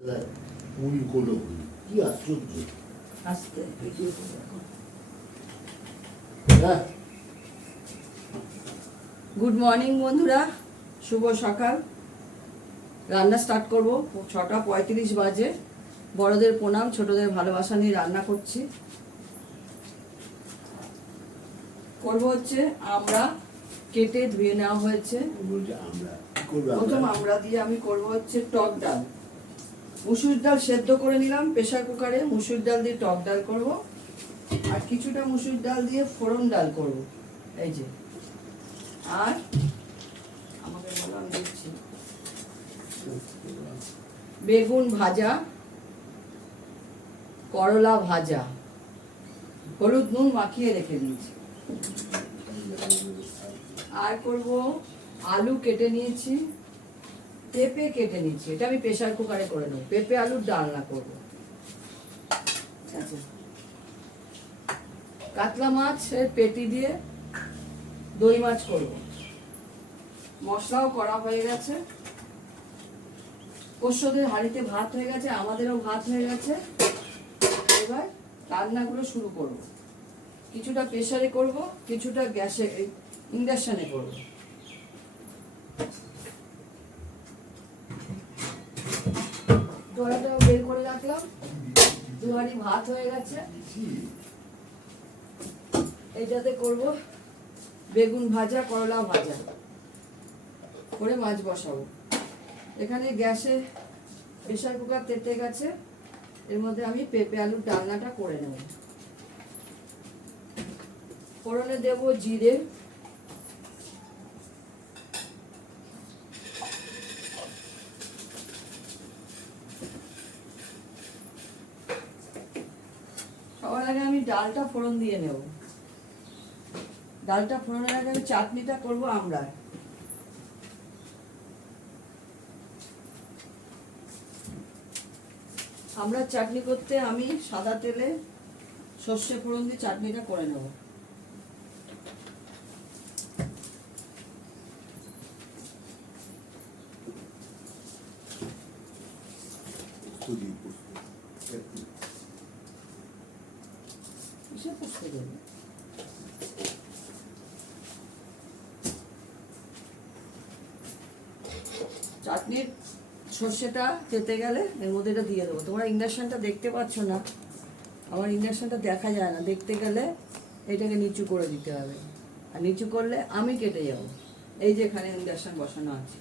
পুরি করলো কি আশ্চর্য। আস্তে গুড মর্নিং বন্ধুরা, শুভ সকাল। রান্না স্টার্ট করব। 6:35 বাজে। বড়দের প্রণাম, ছোটদের ভালোবাসা নিয়ে রান্না করছি। করব হচ্ছে আমরা কেটে ধুয়ে নেওয়া হয়েছে। প্রথম আমরা দিয়ে আমি করব হচ্ছে টক ডাল। মুসুর ডাল সেদ্ধ করে নিলাম প্রেসার কুকারে। মুসুর ডাল দিয়ে টক ডাল করব, আর কিছুটা মুসুর ডাল দিয়ে ফোড়ন ডাল করব। এই যে, আর আমাকে বলো, আমি দিচ্ছি বেগুন ভাজা, করলা ভাজা, হলুদ নুন মাখিয়ে রেখে দিয়েছি। আর করব আলু কেটে নিয়েছি, পেঁপে কেটে নিচ্ছি। এটা আমি প্রেসার কুকারে করে নেব। পেঁপে আলুর ডালনা করবো। আচ্ছা, কাতলা মাছের পেটি দিয়ে দই মাছ করব। মশলাও করা হয়ে গেছে। পোষ্যদের হাঁড়িতে ভাত হয়ে গেছে, আমাদেরও ভাত হয়ে গেছে। এবার রান্নাগুলো শুরু করব। কিছুটা প্রেসারে করব, কিছুটা গ্যাসে ইন্ডাকশনে করব। কড়াটাও বের করে রাখলাম। 2 হাঁড়ি ভাত হয়ে গেছে। এইটাতে করব বেগুন ভাজা, করলা ভাজা করে মাছ বসাবো। এখানে গ্যাসে প্রেসার কুকার তেতে গেছে। এর মধ্যে আমি পেঁপে আলুর ডালনাটা করে নেব। ফোড়নে দেব জিরে, সবার আগে আমি ডালটা ফোড়ন দিয়ে নেব। ডালটা ফোড়নের আগে আমি চাটনিটা করব আমরা। আমরা চাটনি করতে আমি সাদা তেলে সর্ষে ফোড়ন দিয়ে চাটনিটা করে নেব। চাটনির সর্ষেটা তেতে গেলে এর মধ্যে এটা দিয়ে দেবো। তোমরা ইন্ডাকশনটা দেখতে পাচ্ছ না, আমার ইন্ডাকশনটা দেখা যায় না। দেখতে গেলে এটাকে নিচু করে দিতে হবে, আর নিচু করলে আমি কেটে যাব। এই যে এখানে ইন্ডাকশন বসানো আছে।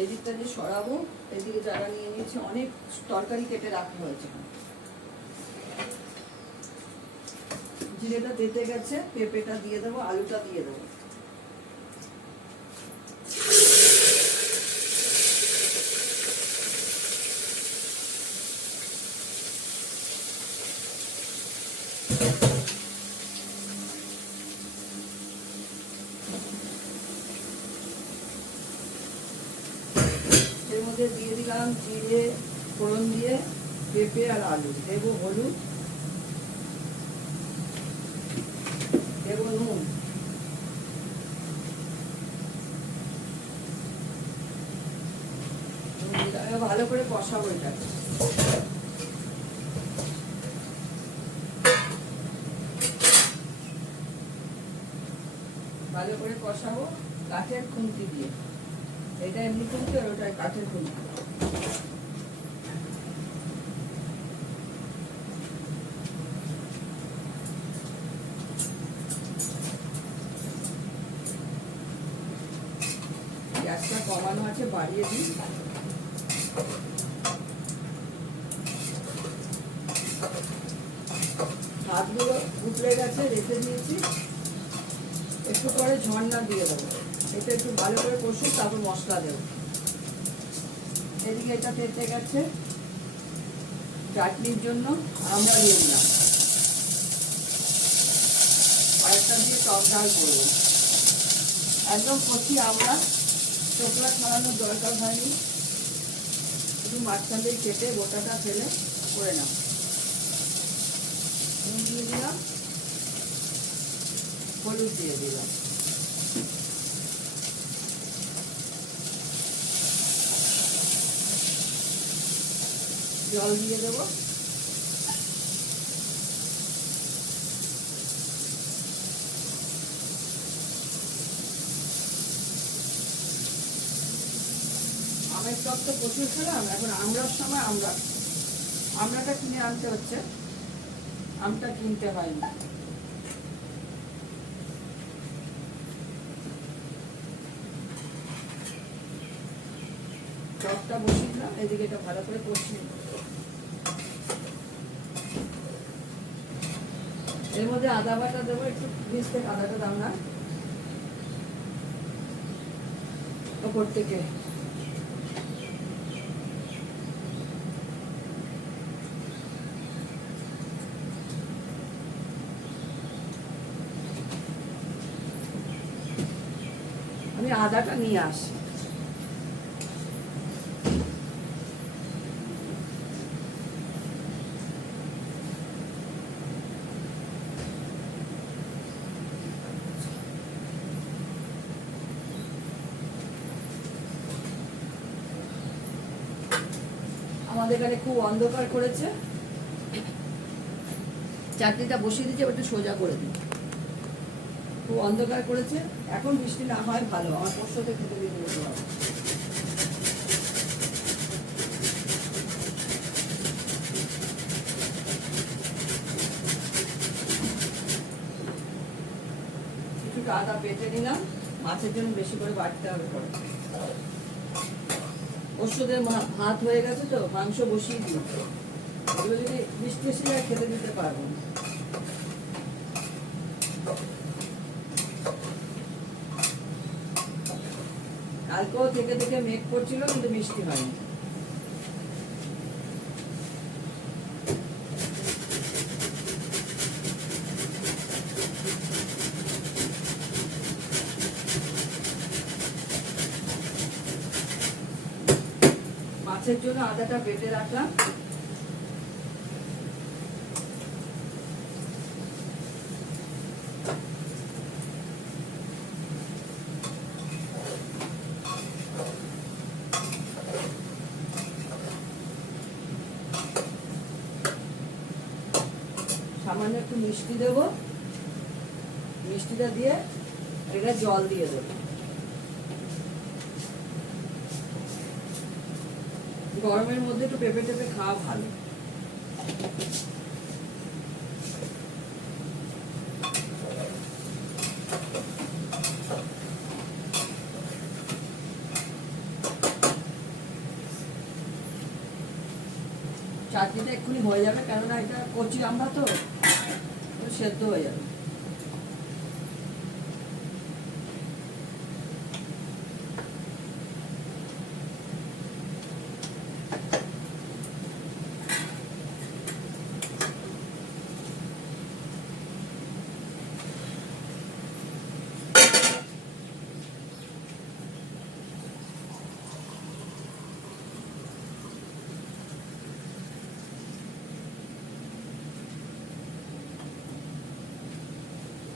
এই দিকটা যে সরাবো, এদিকে জায়গা নিয়ে নিয়েছি। অনেক তরকারি কেটে রাখা হয়েছে। জিরেটা তেতে গেছে, পেঁপেটা দিয়ে দেবো, আলুটা দিয়ে দেবো। এর মধ্যে দিয়ে দিলাম জিরে ফোড়ন দিয়ে পেঁপে আর আলু। দেবো হলুদ, দেবো নুন, ভালো করে কষাবো। এটা ভালো করে কষাবো কাঠের খুন্তি দিয়ে। এটা এমনি খুন্তি, আর ওটা কাঠের খুন্তি। গ্যাসটা কমানো আছে, বাড়িয়ে দিই। ভাতগুলো উতলে গেছে, রেখে দিয়েছি। একটু পরে ঝর্ণা দিয়ে দেবো। এটা একটু ভালো করে কষুক, তারপর মশলা দেবো। এদিকে এটা তেতে গেছে। চাটনির জন্য আমরা দিয়ে দিলাম। কয়েকটা দিয়ে টক ডাল করবো। একদম কচি আমরা, চোখলা ছাড়ানোর দরকার হয়নি। শুধু মাঝখান দিয়ে কেটে গোটাটা ফেলে করে নাও। দিয়ে দিলাম, হলুদ দিয়ে দিলাম। জল দিয়ে দেবো। আমের টক তো প্রচুর খেলাম, এখন আমরার সময় আমরাটা কিনে আনতে হচ্ছে, আমটা কিনতে হয়নি। টকটা বসিয়ে দিলাম, এদিকে এটা ভালো করে কষিয়ে নেব। এর মধ্যে আদা বাটা দেবো, একটু ভিজতে আদাটা দাও না ওপর থেকে। আমি আদাটা নিয়ে আসি। আমাদের এখানে খুব অন্ধকার করেছে, চাটনিটা বসিয়ে দিচ্ছে, একটু সোজা করে দিই। খুব অন্ধকার করেছে, এখন বৃষ্টি না হয় ভালো, আমার পোস্ততে খেতে দিয়ে দেবো। কিছুটা আদা বেটে নিলাম, মাছের জন্য বেশি করে বাটতে হবে পরে। পোস্তদের ভাত হয়ে গেছে তো, মাংস বসিয়ে দিই, এগুলো যদি বৃষ্টি এসে যায় খেতে দিতে পারবো না। কালকেও থেকে থেকে মেঘ করছিল, কিন্তু বৃষ্টি হয়নি। মাছের জন্য আদাটা বেটে রাখলাম। সামান্য একটু মিষ্টি দেবো, মিষ্টিটা দিয়ে এটা জল দিয়ে দেবো। গরমের মধ্যে একটু পেঁপে টেপে খাওয়া ভালো। চাটনিটা এক্ষুনি হয়ে যাবে, কেননা এটা কচি আমরা তো সেদ্ধ হয়ে যাবে।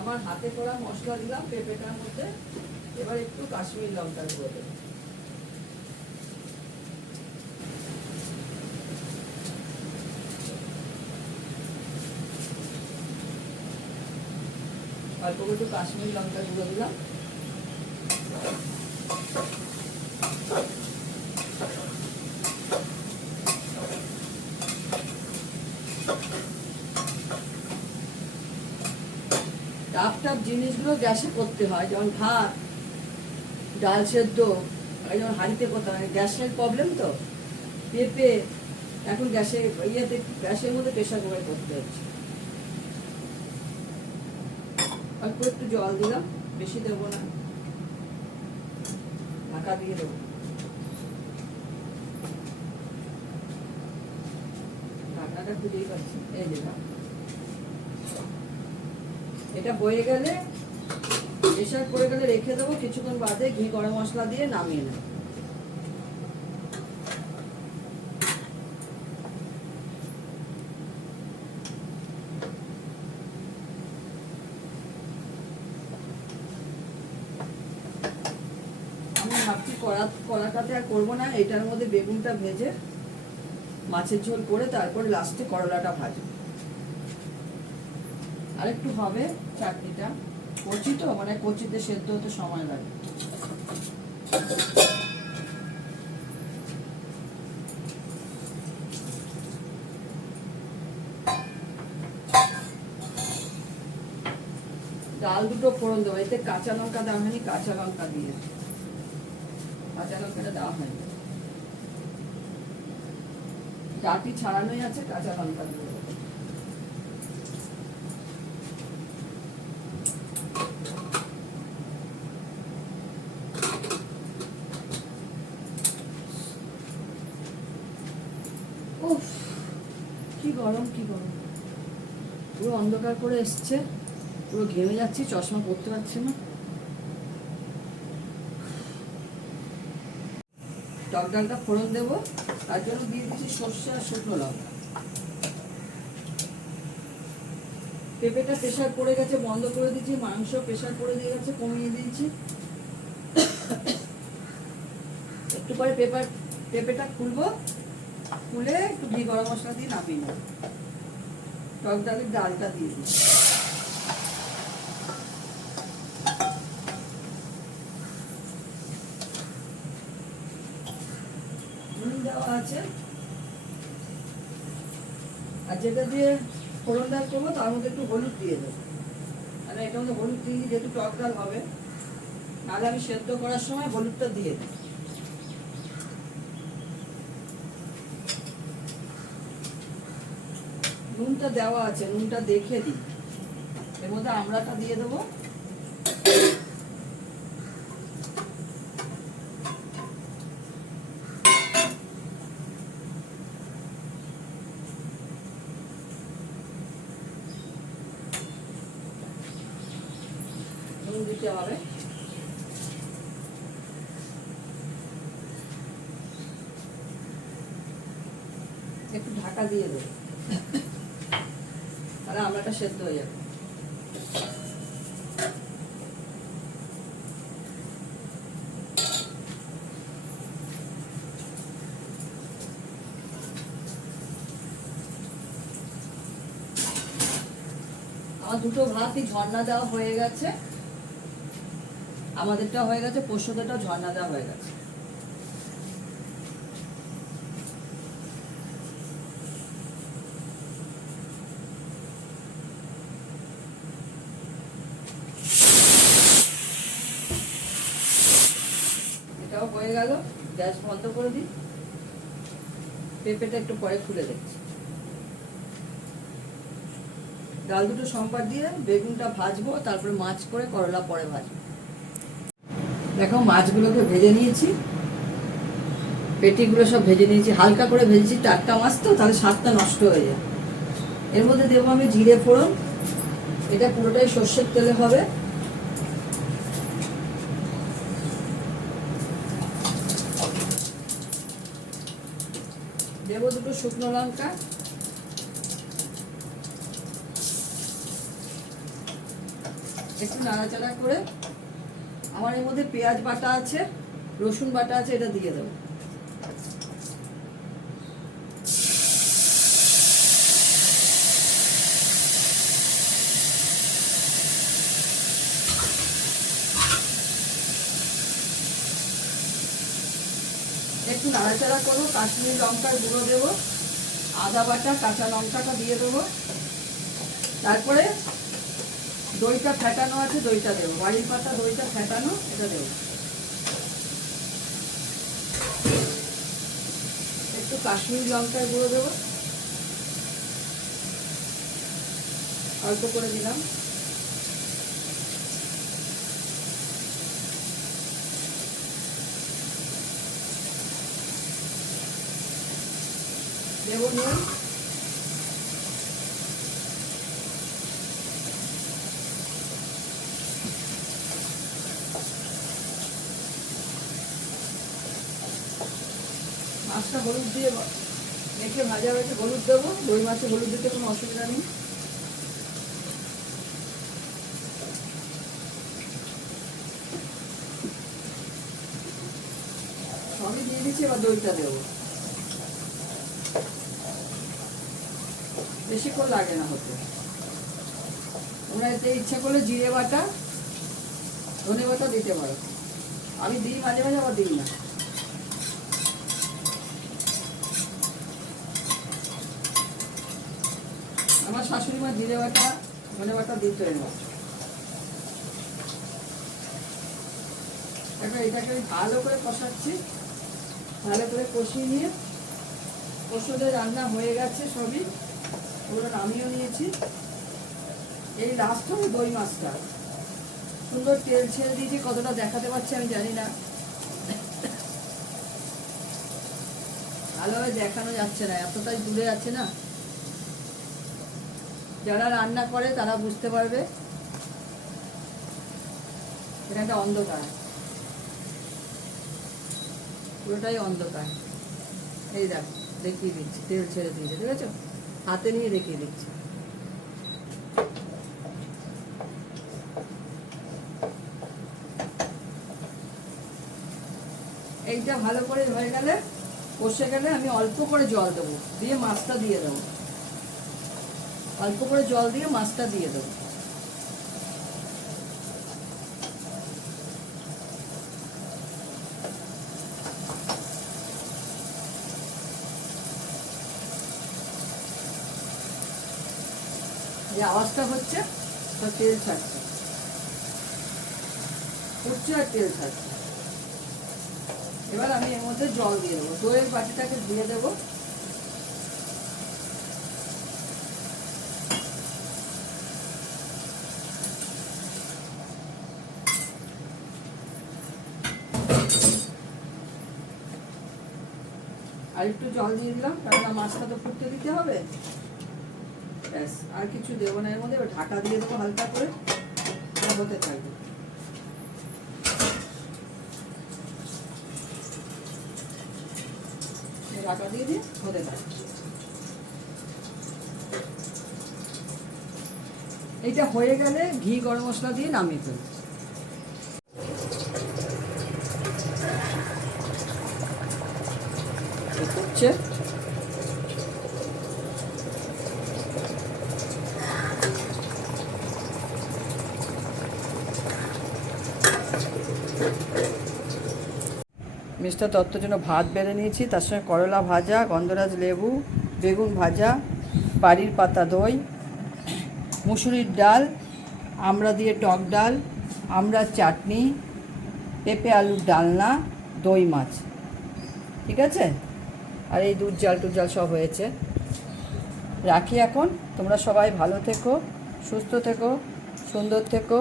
আমার হাতে করা মশলা দিলাম পেঁপেটার মধ্যে, এবার একটু কাশ্মীরি লঙ্কার গুঁড়ো দেবো। অল্প একটু কাশ্মীরি লঙ্কার গুঁড়ো দিলাম। টাপ টাপ জিনিসগুলো গ্যাসে করতে হয়, যেমন ভাত, ডাল সেদ্ধ, যেমন হাঁড়িতে করতে হয়, গ্যাসের প্রবলেম তো। পেঁপে এখন গ্যাসের মধ্যে প্রেশার কুকারে করতে হচ্ছে। অল্প একটু জল দিলাম, বেশি দেবো না, ঢাকা দিয়ে দেবো। ঢাকনাটা খুঁজেই পাচ্ছি, এই দিলাম। এটা বয়ে গেলে, প্রেশার করে গেলে রেখে দেবো, কিছুক্ষণ বাদে ঘি গরম মশলা দিয়ে নামিয়ে নেব। আমি ভাবছি কড়াটাতে আর করবো না, এটার মধ্যে বেগুনটা ভেজে মাছের ঝোল করে তারপরে লাস্টে করলাটা ভাজবো। আরেকটু হবে চাটনিটা, কচি তো মানে কচিতে সেদ্ধ হতে সময় লাগে। ডাল দুটো ফোড়ন দেবো, এতে কাঁচা লঙ্কা দেওয়া হয়নি, কাঁচা লঙ্কা দিয়ে, কাঁচা লঙ্কাটা দেওয়া হয়নি, ডাটি ছাড়ানোই আছে, কাঁচা লঙ্কা দিয়ে দেবো। উফ কি গরম, কি গরম, পুরো অন্ধকার করে এসছে, পুরো ঘেমে যাচ্ছি, চশমা পরতে পারছি না। টক ডালটা ফোড়ন দেবো, তার জন্য দিয়ে দিচ্ছি সর্ষে আর শুকনো লঙ্কা। পেঁপেটা প্রেশার পড়ে গেছে, বন্ধ করে দিচ্ছি। মাংস প্রেশার পড়ে দিয়ে গেছে, কমিয়ে দিয়েছি। একটু পরে পেঁপেটা খুলবো, খুলে একটু ঘি গরম মশলা দিয়ে নামিয়ে নেব। টক ডালের ডালটা দিয়ে দিই। নুন দেওয়া আছে, আর যেটা দিয়ে ফোড়ন ডাল করবো তার মধ্যে একটু হলুদ দিয়ে দেবো। আর এটার মধ্যে হলুদ দিয়ে দিই, যেহেতু টক ডাল হবে, নাহলে আমি সেদ্ধ করার সময় হলুদটা দিয়ে দিই। নুনটা দেওয়া আছে, নুনটা দেখে দিই। এর মধ্যে আমড়াটা দিয়ে দেবো। নুন দিতে হবে। একটু ঢাকা দিয়ে দেবো, তাহলে আমড়াটা সেদ্ধ হয়ে যাবে। আমার দুটো ভাতই ঝর্ণা দেওয়া হয়ে গেছে, আমাদেরটা হয়ে গেছে, পোস্তটাও ঝর্ণা দেওয়া হয়ে গেছে। এটাও হয়ে গেল, গ্যাস বন্ধ করে দিই। পেঁপেটা একটু পরে খুলে দেখছি। ডাল দুটো সম্পাদ দিয়ে বেগুনটা ভাজবো, তারপরে মাছ করে করলা পরে ভাজবো। দেখো মাছগুলোকে ভেজে নিয়েছি, পেটিগুলো সব ভেজে নিয়েছি, হালকা করে ভেজেছি, টাটকা মাছ তো, তাহলে স্বাদটা নষ্ট হয়ে যায়। এর মধ্যে দেবো আমি জিরে ফোড়ন, এটা পুরোটাই সর্ষের তেলে হবে। দেবো দুটো শুকনো লঙ্কা, একটু নাড়াচাড়া করে আমার এর মধ্যে পেঁয়াজ বাটা আছে, রসুন বাটা আছে, এটা দিয়ে দেবো। একটু নাড়াচাড়া করবো, কাশ্মীরি লঙ্কার গুঁড়ো দেবো, আদা বাটা, কাঁচা লঙ্কাটা দিয়ে দেবো। তারপরে দইটা ফেটানো আছে, দইটা দেবো, বাড়ির পাতা দইটা ফেটানো, এটা দেবো। একটু কাশ্মীরি লঙ্কার গুঁড়ো দেবো, অল্প করে দিলাম। দেবো নুন, মাছটা হলুদ দিয়ে মেখে ভাজা হয়েছে, হলুদ দেবো। দই মাছে হলুদ দিতে কোনো অসুবিধা নেই। সবই দিয়ে দিচ্ছি, এবার দইটা দেবো। বেশিক্ষণ লাগে না হতে। তোমরা এতে ইচ্ছা করলে জিরে বাটা, ধনে বাটা দিতে পারো। আমি দিই মাঝে মাঝে, আবার দিই না। আমার শাশুড়ি মা জিরে বাটা, ধনে বাটা দিতে না। এবার এটাকে আমি ভালো করে কষাচ্ছি। ভালো করে কষিয়ে নিয়ে ওষুধের রান্না হয়ে গেছে সবই, ওগুলো নামিয়েও নিয়েছি। এই লাস্ট হবে দই মাছটা। সুন্দর তেল ছেড়ে দিয়েছি, কতটা দেখাতে পারছি আমি জানি না, ভালোভাবে দেখানো যাচ্ছে না, এতটাই দূরে আছে না। যারা রান্না করে তারা বুঝতে পারবে। এটা একটা অন্ধকার, পুরোটাই অন্ধকার। এই দেখো দেখিয়ে দিচ্ছি, তেল ছেড়ে দিয়েছে, ঠিক আছে? হাতে নিয়ে দেখিয়ে দিচ্ছি। এইটা ভালো করে হয়ে গেলে, কষে গেলে আমি অল্প করে জল দেবো, দিয়ে মাছটা দিয়ে দেবো। অল্প করে জল দিয়ে মাছটা দিয়ে দেবো। যে আওয়াজটা হচ্ছে, তেল ছাড়ছে, উঠছে আর তেল ছাড়ছে। এবার আমি এর মধ্যে জল দিয়ে দেবো, দইয়ের বাটিটাকে দিয়ে দেবো। আর একটু জল দিয়ে দিলাম, কারণ মাছটা তো ফুটতে দিতে হবে। ব্যাস, আর কিছু দেবো না এর মধ্যে। ঢাকা দিয়ে দেবো হালকা করে, হতে থাকবে। ঢাকা দিয়ে দিয়ে হতে থাকবে। এইটা হয়ে গেলে ঘি গরম মশলা দিয়ে নামিয়ে ফেলবো। হচ্ছে মিস্টার দত্তর জন্য ভাত বেড়ে নিয়েছি, তার সঙ্গে করলা ভাজা, গন্ধরাজ লেবু, বেগুন ভাজা, বাড়ির পাতা দই, মুসুরির ডাল, আমড়া দিয়ে টক ডাল, আমড়ার চাটনি, পেঁপে আলুর ডালনা, দই মাছ। ঠিক আছে? আর এই দুধ জাল টুজাল সব হয়েছে। রাখি এখন। তোমরা সবাই ভালো থেকো, সুস্থ থেকো, সুন্দর থেকো।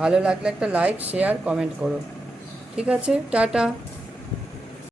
ভালো লাগলে একটা লাইক, শেয়ার, কমেন্ট করো। ঠিক আছে? টাটা।